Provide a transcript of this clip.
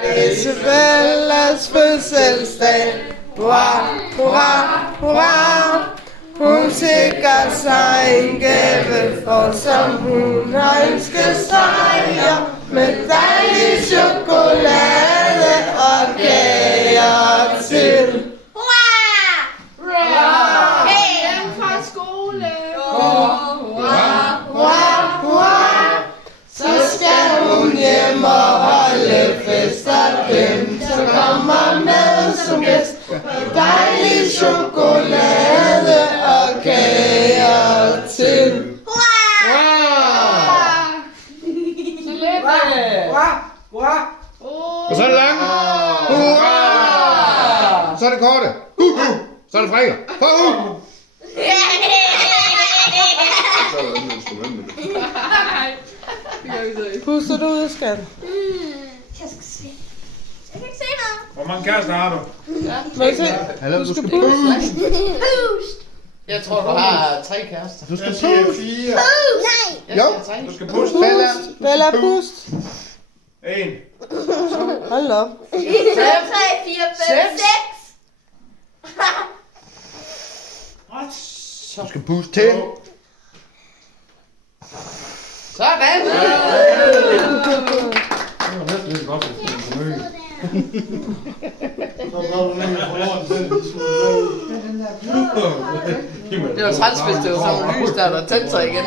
Isabellas fødselsdag. Hurra, hurra, hurra. Hun sikrer sig en gave, for som hun har ønsket sig, med dejlig chokolade og kager til. Hurra! Hurra! Hey, dem fra skole! Hurra, hurra, hurra! Så skal hun hjem og holde fest, og dem, så kommer med som gæst. Dejlig chokolade og kager til. Hurra! Så lidt. Og så er det lange. Hurra! Så er det korte. Så er det frækker. Puster du ud, skat? Jeg skal se. Jeg kan ikke se noget. Hvor mange kærester har du? Du skal puste. Pust! Jeg tror, du har 3 kærester. Du skal Jeg siger puste. 4. Nej! Jo. Du skal puste. Bella, pust. 1. Hold op. 2, 3, 4, 5, 6. Du skal puste til. Sådan! Det var næsten lidt godt, hvis det var fornøjet. Så var du nemlig forloren selv. Det var træls, hvis det var sådan nogle lys, der tændte sig igen.